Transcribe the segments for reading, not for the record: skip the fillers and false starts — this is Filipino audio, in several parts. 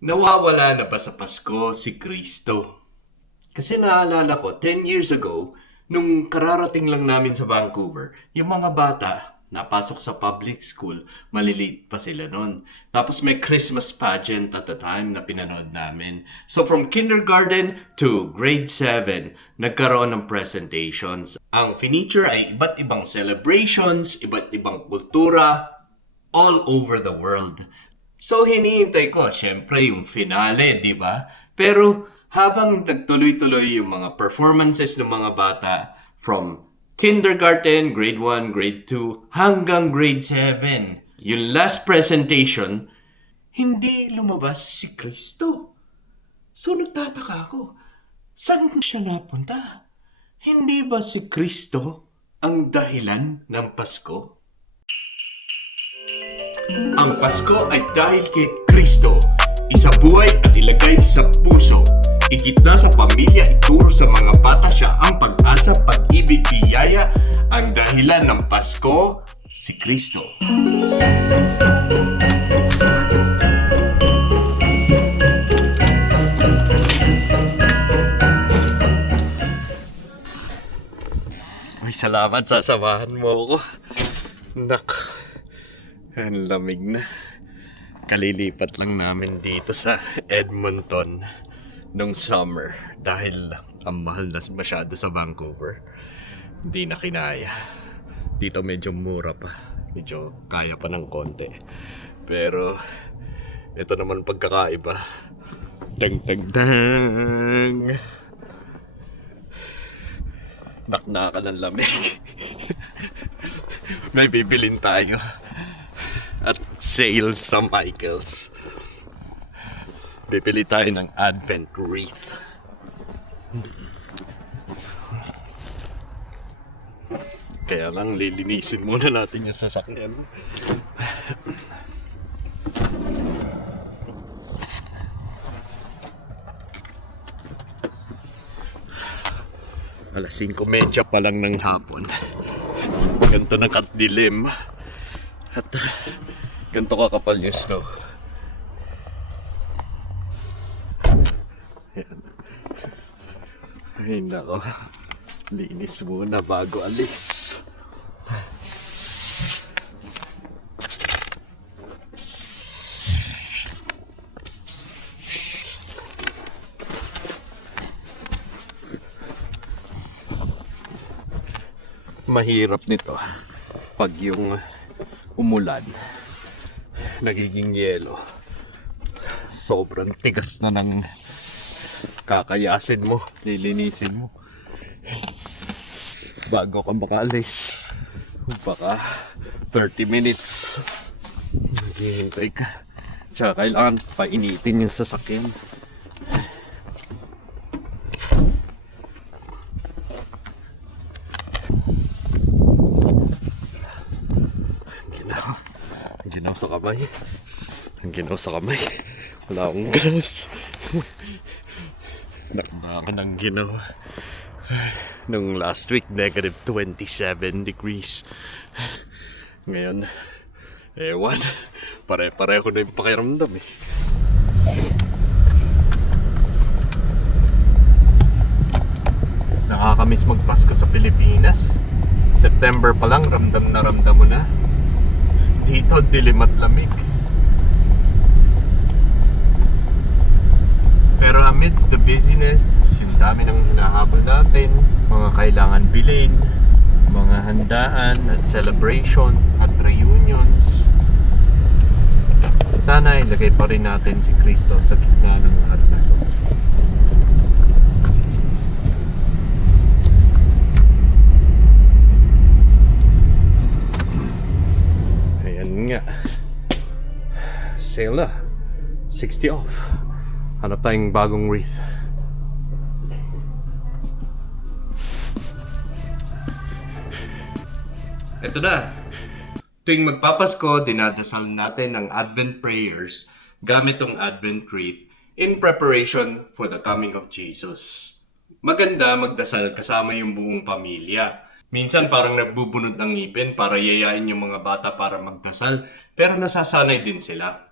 Nawawala na ba sa Pasko si Kristo? Kasi naalala ko, 10 years ago, nung kararating lang namin sa Vancouver, yung mga bata, napasok sa public school, maliliit pa sila noon. Tapos may Christmas pageant at the time na pinanood namin. So from kindergarten to grade 7, nagkaroon ng presentations. Ang finiture ay iba't ibang celebrations, iba't ibang kultura, all over the world. So hinihintay ko, syempre, yung finale, di ba? Pero habang nagtuloy-tuloy yung mga performances ng mga bata from kindergarten, grade 1, grade 2, hanggang grade 7, yung last presentation, hindi lumabas si Kristo. So nagtataka ako, saan siya napunta? Hindi ba si Kristo ang dahilan ng Pasko? Ang Pasko ay dahil kay Kristo. Isabuhay at ilagay sa puso. Igitna sa pamilya, ituro sa mga bata siya ang pag-asa, pag-ibig, biyaya. Ang dahilan ng Pasko, si Kristo. Ay, salamat sa samahan mo ako. Nak. Ang lamig na. Kalilipat lang namin dito sa Edmonton nung summer dahil ang mahal na masyado sa Vancouver. Hindi na kinaya. Dito medyo mura pa. Medyo kaya pa ng konti. Pero ito naman pagkakaiba. Dang dang dang. Naknakan ng lamig. May bibilin tayo at sale sa Michaels. Bibili tayo ng Advent wreath. Kaya lang lilinisin muna natin yung sasakyan. Alas 5:30 pa lang ng hapon. Ganito na katdilim. At ganito kakapal yung snow. Ayan. Ay nako. Linis muna bago alis. Mahirap nito pag yung umulan nagiging yelo, sobrang tigas na ng kakayasin mo, lilinisin mo bago ka makaalis. Baka 30 minutes maghihintay ka, tsaka kailangan painitin yung sasakyan. Ginaw sa kamay. Ang ginaw sa kamay. Wala akong gloves. Nakna ng ginaw. Nung last week, negative 27 degrees. Ngayon, ewan. Pare-pareho na yung pakiramdam eh. Nakakamiss magpasko sa Pilipinas. September pa lang, ramdam na ramdam mo na. Dito, dilim at lamig. Pero amidst the busyness, yung dami ng hinahabol natin, mga kailangan bilhin, mga handaan at celebration at reunions, sana ilagay pa rin natin si Kristo sa gitna ng lahat na ito. Nga. Sale na. 60 off. Hanap tayong bagong wreath. Ito na. Tuwing magpapasko, dinadasal natin ang Advent prayers gamit tong Advent wreath in preparation for the coming of Jesus. Maganda magdasal kasama yung buong pamilya. Minsan parang nagbubunod ng ngipin para yayain yung mga bata para magdasal, pero nasasanay din sila.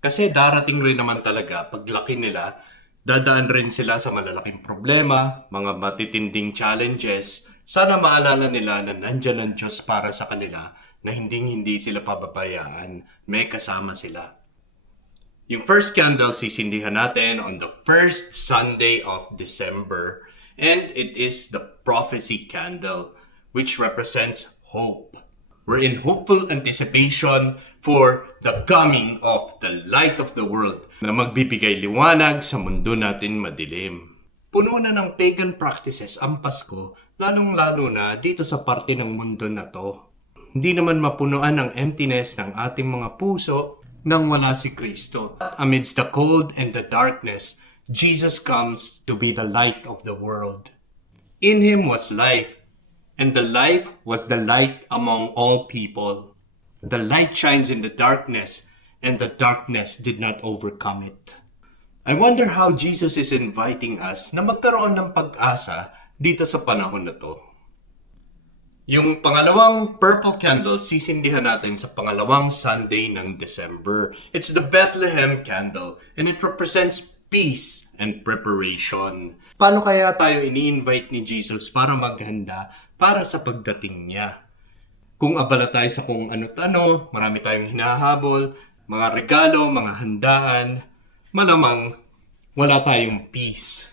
Kasi darating rin naman talaga, paglaki nila, dadaan rin sila sa malalaking problema, mga matitinding challenges. Sana maalala nila na nandyan ang Diyos para sa kanila, na hindi sila pababayaan, may kasama sila. Yung first candle, sisindihan natin on the first Sunday of December. And it is the prophecy candle, which represents hope. We're in hopeful anticipation for the coming of the light of the world na magbibigay liwanag sa mundo natin madilim. Puno na ng pagan practices ang Pasko, lalong-lalo na dito sa parte ng mundo na to. Hindi naman mapunuan ang emptiness ng ating mga puso nang wala si Kristo. Amidst the cold and the darkness, Jesus comes to be the light of the world. In Him was life, and the life was the light among all people. The light shines in the darkness, and the darkness did not overcome it. I wonder how Jesus is inviting us na magkaroon ng pag-asa dito sa panahon na to. Yung pangalawang purple candle, sisindihan natin sa pangalawang Sunday ng December. It's the Bethlehem candle, and it represents peace and preparation. Paano kaya tayo ini-invite ni Jesus para maghanda para sa pagdating niya? Kung abala tayo sa kung ano-ano, marami tayong hinahabol, mga regalo, mga handaan, malamang wala tayong peace.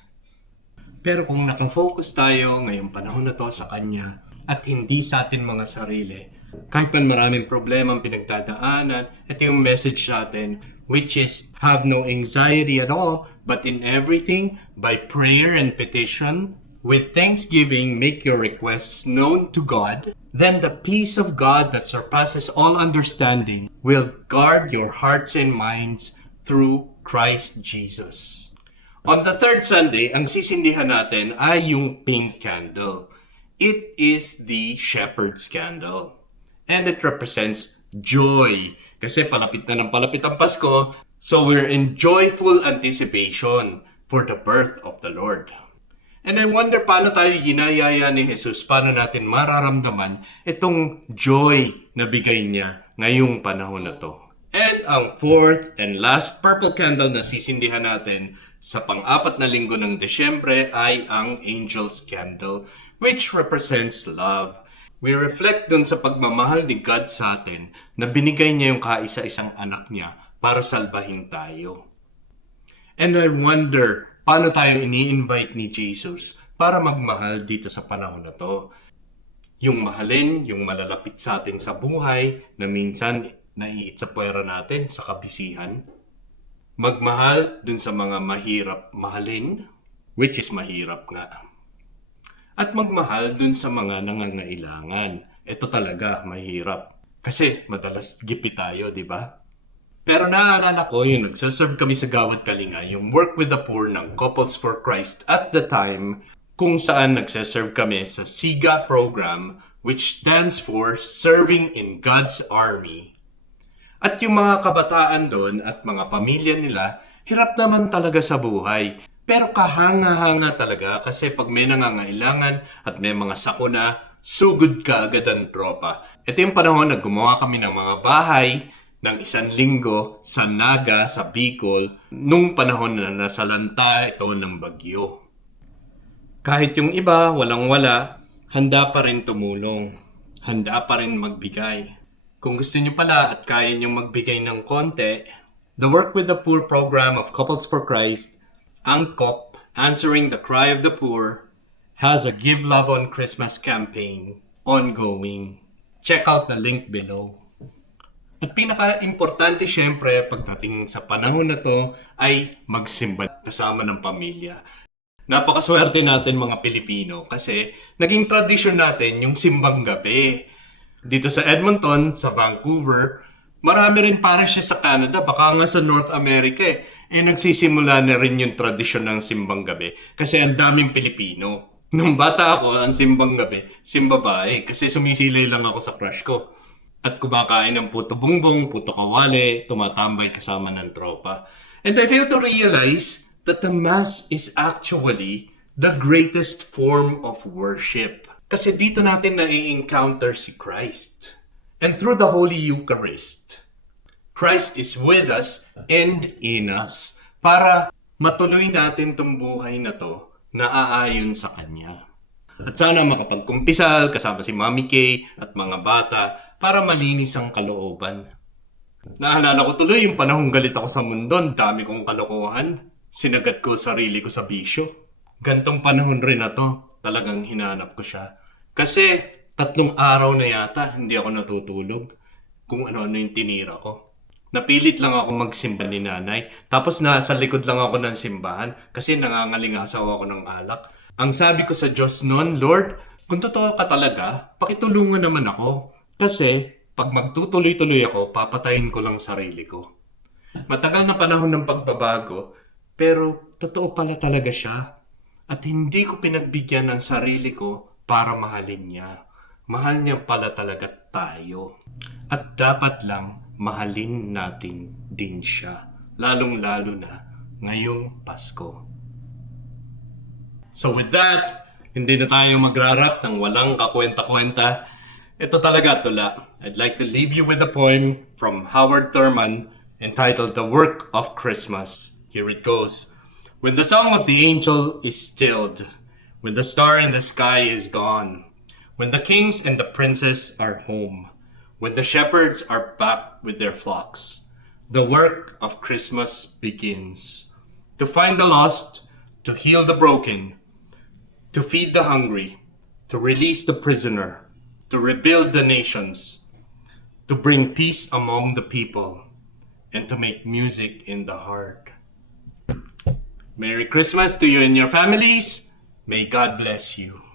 Pero kung nakafocus tayo ngayong panahon na to sa Kanya at hindi sa atin mga sarili, kahit man maraming problema ang pinagdadaanan, ito yung message natin, which is, have no anxiety at all, but in everything, by prayer and petition, with thanksgiving, make your requests known to God. Then the peace of God that surpasses all understanding will guard your hearts and minds through Christ Jesus. On the third Sunday, ang sisindihan natin ay yung pink candle. It is the shepherd's candle. And it represents joy. Kasi palapit na ng palapit ang Pasko, so we're in joyful anticipation for the birth of the Lord. And I wonder paano tayo ginayaya ni Jesus, paano natin mararamdaman itong joy na bigay niya ngayong panahon na to. And ang fourth and last purple candle na sisindihan natin sa pang-apat na linggo ng Desyembre ay ang angel's candle, which represents love. We reflect dun sa pagmamahal ni God sa atin na binigay niya yung kaisa-isang anak niya para salbahin tayo. And I wonder, paano tayo ini-invite ni Jesus para magmahal dito sa panahon na to? Yung mahalin, yung malalapit sa atin sa buhay na minsan naiit sa puwera natin sa kabisihan. Magmahal dun sa mga mahirap mahalin, which is mahirap nga. At magmahal dun sa mga nangangailangan. Ito talaga mahirap. Kasi madalas gipi tayo, di ba? Pero naaalala ko yung nagsaserve kami sa Gawad Kalinga, yung Work with the Poor ng Couples for Christ at the time, kung saan nagsaserve kami sa SIGA program, which stands for Serving in God's Army. At yung mga kabataan doon at mga pamilya nila, hirap naman talaga sa buhay. Pero kahanga-hanga talaga kasi pag may nangangailangan at may mga sakuna, sugod ka agad ang tropa. Ito yung panahon na gumawa kami ng mga bahay ng 1 linggo sa Naga, sa Bicol, nung panahon na nasalanta ito ng bagyo. Kahit yung iba, walang-wala, handa pa rin tumulong. Handa pa rin magbigay. Kung gusto nyo pala at kaya nyo magbigay ng konti, the Work with the Poor program of Couples for Christ, ANCOP, Answering the Cry of the Poor, has a Give Love on Christmas campaign ongoing. Check out the link below. At pinaka-importante syempre pagdating sa panahon na to ay magsimba kasama ng pamilya. Napakaswerte natin mga Pilipino kasi naging tradisyon natin yung simbang gabi. Dito sa Edmonton, sa Vancouver, marami rin para siya sa Canada, baka nga sa North America nagsisimula na rin yung tradisyon ng simbang gabi kasi ang daming Pilipino. Nung bata ako, ang simbang gabi, simbabae kasi sumisilay lang ako sa crush ko. At kumakain ng puto bongbong, puto kawali, tumatambay kasama ng tropa. And I fail to realize that the Mass is actually the greatest form of worship. Kasi dito natin na-encounter si Christ. And through the Holy Eucharist, Christ is with us and in us para matuloy natin tong buhay na to na aayon sa Kanya. At sana makapagkumpisal kasama si Mami Kay at mga bata para malinis ang kalooban. Naalala ko tuloy yung panahong galit ako sa mundo, ang dami kong kalokohan. Sinagat ko sarili ko sa bisyo. Gantong panahon rin na to, talagang hinanap ko siya. Kasi 3 araw na yata hindi ako natutulog kung ano-ano yung tinira ko. Napilit lang ako magsimba ni nanay. Tapos nasa likod lang ako ng simbahan kasi nangangalingasaw ako ng alak. Ang sabi ko sa Diyos noon, Lord, kung totoo ka talaga, pakitulungan naman ako. Kasi pag magtutuloy-tuloy ako, papatayin ko lang sarili ko. Matagal na panahon ng pagbabago, pero totoo pala talaga siya. At hindi ko pinagbigyan ng sarili ko para mahalin niya. Mahal niya pala talaga tayo. At dapat lang mahalin natin din siya. Lalong-lalo na ngayong Pasko. So with that, hindi na tayo magrarap ng walang kakwenta-kwenta. Ito talaga tula. I'd like to leave you with a poem from Howard Thurman entitled The Work of Christmas. Here it goes. When the song of the angel is stilled, when the star in the sky is gone, when the kings and the princes are home, when the shepherds are back with their flocks, the work of Christmas begins. To find the lost, to heal the broken, to feed the hungry, to release the prisoner, to rebuild the nations, to bring peace among the people, and to make music in the heart. Merry Christmas to you and your families. May God bless you.